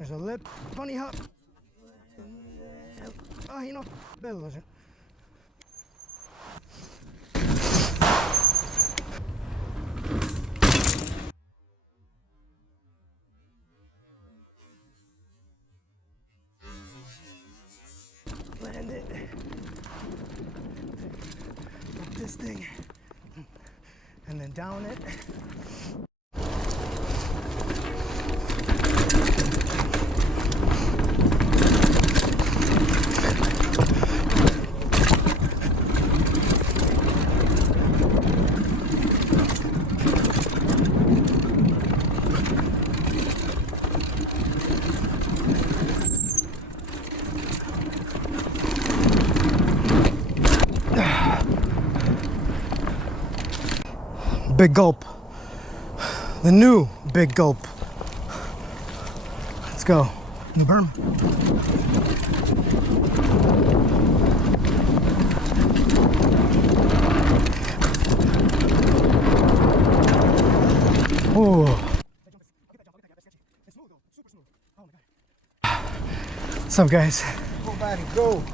There's a lip, bunny hop. Ay, no, bello. Land it. Up this thing. And then down it. Big gulp. The new big gulp. Let's go. New berm. Oh. What's up, guys? Go, buddy, go.